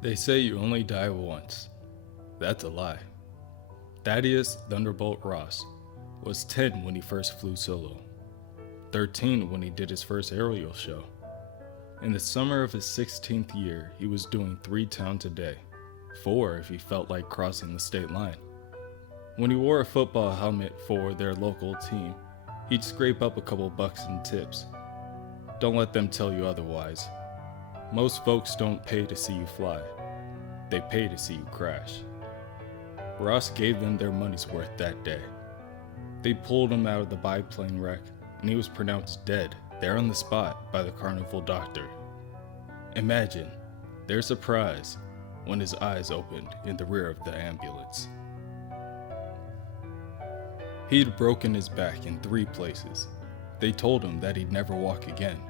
They say you only die once. That's a lie. Thaddeus Thunderbolt Ross was 10 when he first flew solo, 13 when he did his first aerial show. In the summer of his 16th year, he was doing 3 towns a day, 4 if he felt like crossing the state line. When he wore a football helmet for their local team, he'd scrape up a couple bucks in tips. Don't let them tell you otherwise. Most folks don't pay to see you fly. They pay to see you crash. Ross gave them their money's worth that day. They pulled him out of the biplane wreck, and he was pronounced dead there on the spot by the carnival doctor. Imagine their surprise when his eyes opened in the rear of the ambulance. He'd broken his back in 3 places. They told him that he'd never walk again.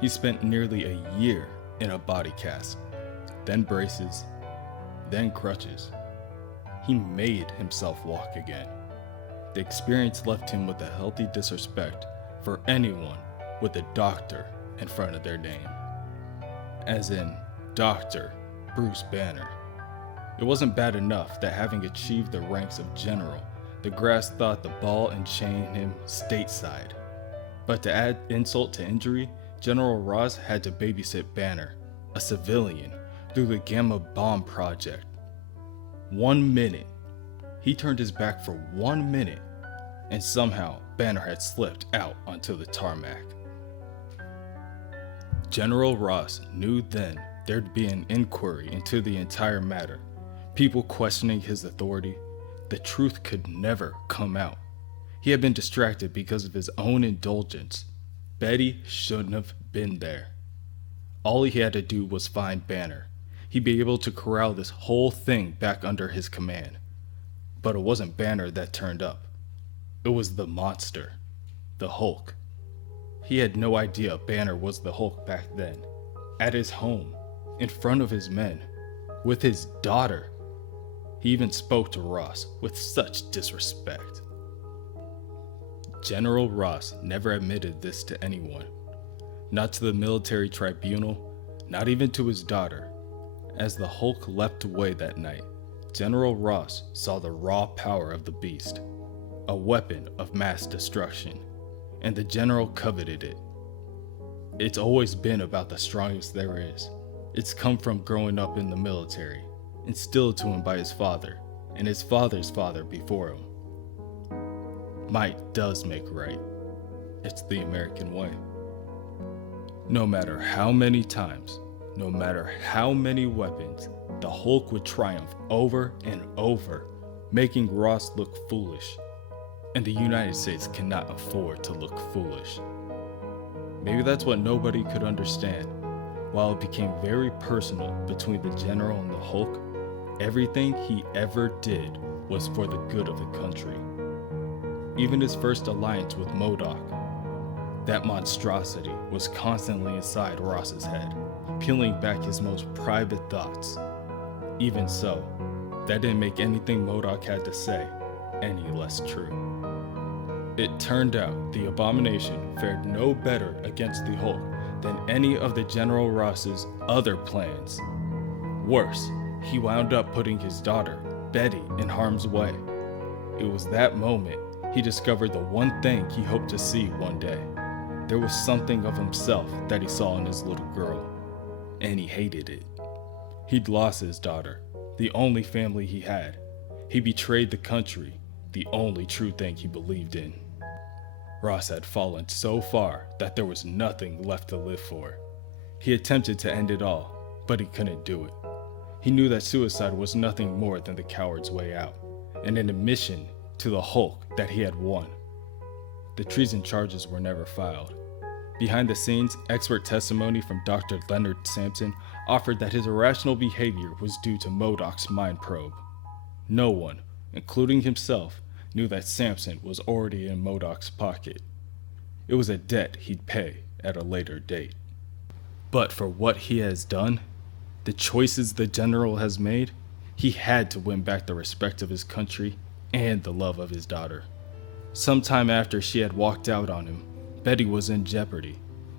He spent nearly a year in a body cast, then braces, then crutches. He made himself walk again. The experience left him with a healthy disrespect for anyone with a doctor in front of their name. As in, Dr. Bruce Banner. It wasn't bad enough that having achieved the ranks of general, the grass thought the ball and chain him stateside. But to add insult to injury, General Ross had to babysit Banner, a civilian, through the Gamma Bomb Project. 1 minute. He turned his back for 1 minute, and somehow Banner had slipped out onto the tarmac. General Ross knew then there'd be an inquiry into the entire matter, people questioning his authority. The truth could never come out. He had been distracted because of his own indulgence. Betty shouldn't have been there. All he had to do was find Banner. He'd be able to corral this whole thing back under his command. But it wasn't Banner that turned up. It was the monster, the Hulk. He had no idea Banner was the Hulk back then. At his home, in front of his men, with his daughter. He even spoke to Ross with such disrespect. General Ross never admitted this to anyone. Not to the military tribunal, not even to his daughter. As the Hulk leapt away that night, General Ross saw the raw power of the beast, a weapon of mass destruction, and the general coveted it. It's always been about the strongest there is. It's come from growing up in the military, instilled to him by his father, and his father's father before him. Might does make right. It's the American way. No matter how many times, no matter how many weapons, the Hulk would triumph over and over, making Ross look foolish. And the United States cannot afford to look foolish. Maybe that's what nobody could understand. While it became very personal between the general and the Hulk, everything he ever did was for the good of the country. Even his first alliance with MODOK, that monstrosity was constantly inside Ross's head, peeling back his most private thoughts. Even so, that didn't make anything MODOK had to say any less true. It turned out the abomination fared no better against the Hulk than any of the General Ross's other plans. Worse, he wound up putting his daughter, Betty, in harm's way. It was that moment he discovered the one thing he hoped to see one day. There was something of himself that he saw in his little girl, and he hated it. He'd lost his daughter, the only family he had. He betrayed the country, the only true thing he believed in. Ross had fallen so far that there was nothing left to live for. He attempted to end it all, but he couldn't do it. He knew that suicide was nothing more than the coward's way out, and an admission to the Hulk that he had won. The treason charges were never filed. Behind the scenes, expert testimony from Dr. Leonard Sampson offered that his irrational behavior was due to MODOK's mind probe. No one, including himself, knew that Sampson was already in MODOK's pocket. It was a debt he'd pay at a later date. But for what he has done, the choices the general has made, he had to win back the respect of his country and the love of his daughter. Sometime after she had walked out on him, Betty was in jeopardy.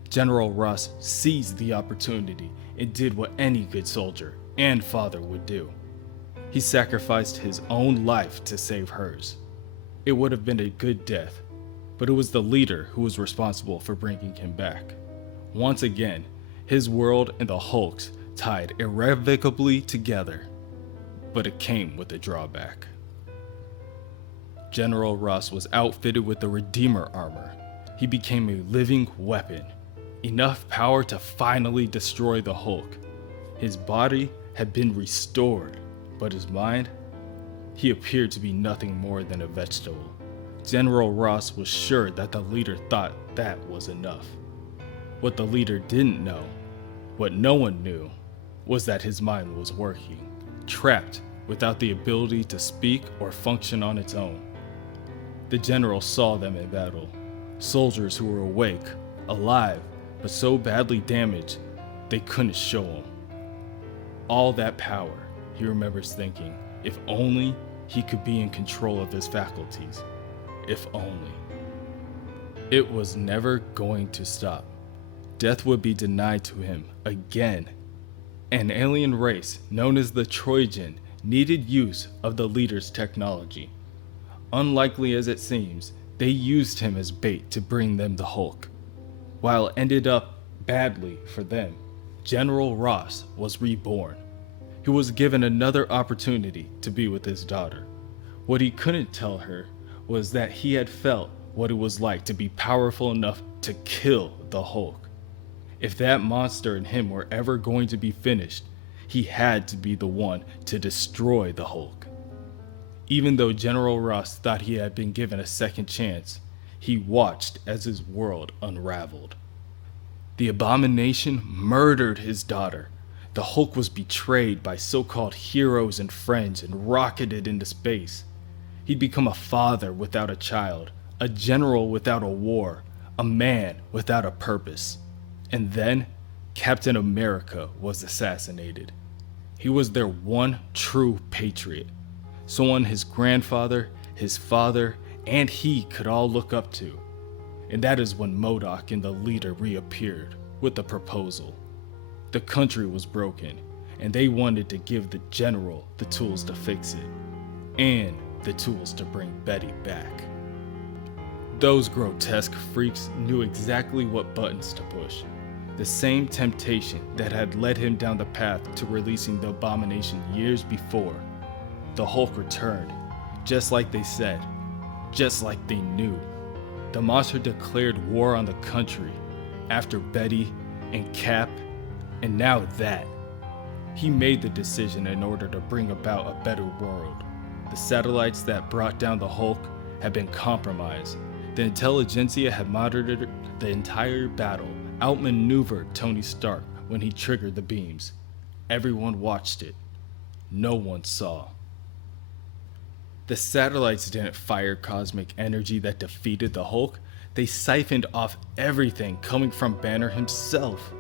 General Ross seized the opportunity and did what any good soldier, and father would do. He sacrificed his own life to save hers. It would have been a good death, but it was the leader who was responsible for bringing him back. Once again, his world and the Hulk's tied irrevocably together, but it came with a drawback. General Ross was outfitted with the Redeemer armor. He became a living weapon, enough power to finally destroy the Hulk. His body had been restored, but his mind? He appeared to be nothing more than a vegetable. General Ross was sure that the leader thought that was enough. What the leader didn't know, what no one knew, was that his mind was working, trapped without the ability to speak or function on its own. The general saw them in battle, soldiers who were awake, alive, but so badly damaged they couldn't show him. All that power, he remembers thinking, if only he could be in control of his faculties. If only. It was never going to stop. Death would be denied to him again. An alien race known as the Trojan needed use of the leader's technology. Unlikely as it seems, they used him as bait to bring them the Hulk. While it ended up badly for them, General Ross was reborn. He was given another opportunity to be with his daughter. What he couldn't tell her was that he had felt what it was like to be powerful enough to kill the Hulk. If that monster in him were ever going to be finished, he had to be the one to destroy the Hulk. Even though General Ross thought he had been given a second chance, he watched as his world unraveled. The abomination murdered his daughter. The Hulk was betrayed by so-called heroes and friends and rocketed into space. He'd become a father without a child, a general without a war, a man without a purpose. And then, Captain America was assassinated. He was their one true patriot, someone his grandfather, his father, and he could all look up to. And that is when MODOK and the leader reappeared with a proposal. The country was broken, and they wanted to give the general the tools to fix it, and the tools to bring Betty back. Those grotesque freaks knew exactly what buttons to push. The same temptation that had led him down the path to releasing the abomination years before. The Hulk returned, just like they said, just like they knew. The monster declared war on the country, after Betty and Cap, and now that. He made the decision in order to bring about a better world. The satellites that brought down the Hulk had been compromised. The intelligentsia had monitored the entire battle, outmaneuvered Tony Stark when he triggered the beams. Everyone watched it. No one saw. The satellites didn't fire cosmic energy that defeated the Hulk. They siphoned off everything coming from Banner himself,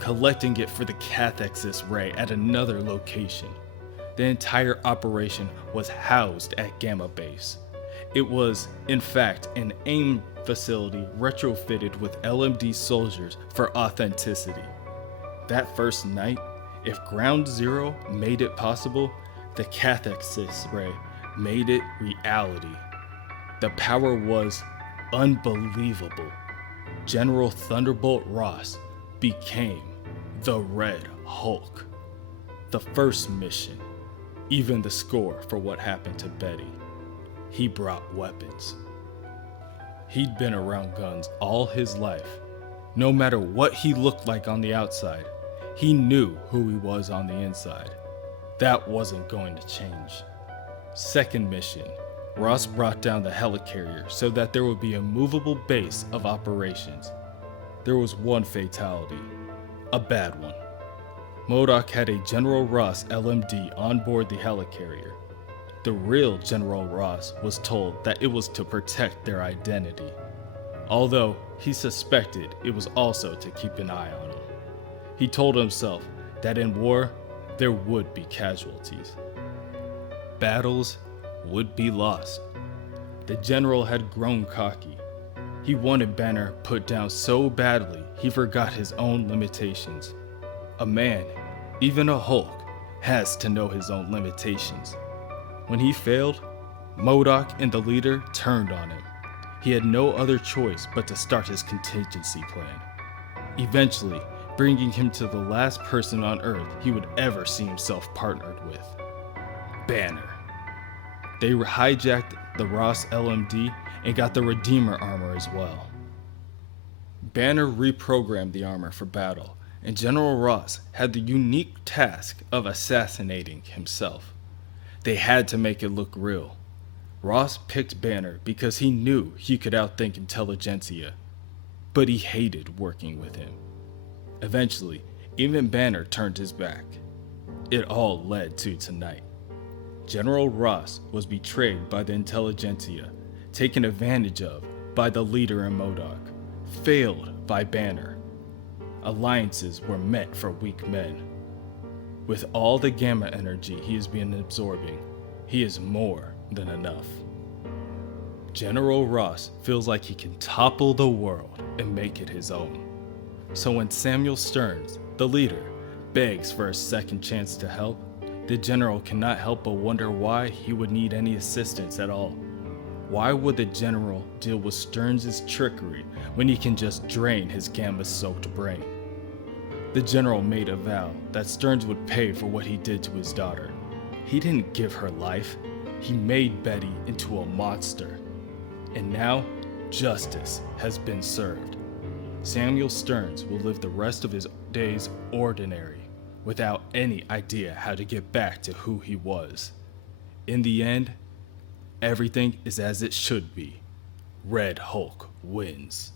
collecting it for the cathexis ray at another location. The entire operation was housed at Gamma Base. It was, in fact, an AIM facility retrofitted with LMD soldiers for authenticity. That first night, if Ground Zero made it possible, the cathexis ray made it reality. The power was unbelievable. General Thunderbolt Ross became the Red Hulk. The first mission, even the score for what happened to Betty. He brought weapons. He'd been around guns all his life. No matter what he looked like on the outside, he knew who he was on the inside. That wasn't going to change. Second mission, Ross brought down the helicarrier so that there would be a movable base of operations. There was one fatality, a bad one. MODOK had a General Ross LMD on board the helicarrier. The real General Ross was told that it was to protect their identity, although he suspected it was also to keep an eye on him. He told himself that in war, there would be casualties. Battles would be lost. The general had grown cocky. He wanted Banner put down so badly he forgot his own limitations. A man, even a Hulk, has to know his own limitations. When he failed, MODOK and the leader turned on him. He had no other choice but to start his contingency plan, eventually bringing him to the last person on Earth he would ever see himself partnered with, Banner. They hijacked the Ross LMD and got the Redeemer armor as well. Banner reprogrammed the armor for battle, and General Ross had the unique task of assassinating himself. They had to make it look real. Ross picked Banner because he knew he could outthink intelligentsia, but he hated working with him. Eventually, even Banner turned his back. It all led to tonight. General Ross was betrayed by the intelligentsia, taken advantage of by the leader in MODOK, failed by Banner. Alliances were meant for weak men. With all the gamma energy he has been absorbing, he is more than enough. General Ross feels like he can topple the world and make it his own. So when Samuel Stearns, the leader, begs for a second chance to help, the general cannot help but wonder why he would need any assistance at all. Why would the general deal with Stearns' trickery when he can just drain his gamma-soaked brain? The general made a vow that Stearns would pay for what he did to his daughter. He didn't give her life. He made Betty into a monster. And now, justice has been served. Samuel Stearns will live the rest of his days ordinary, without any idea how to get back to who he was. In the end, everything is as it should be. Red Hulk wins.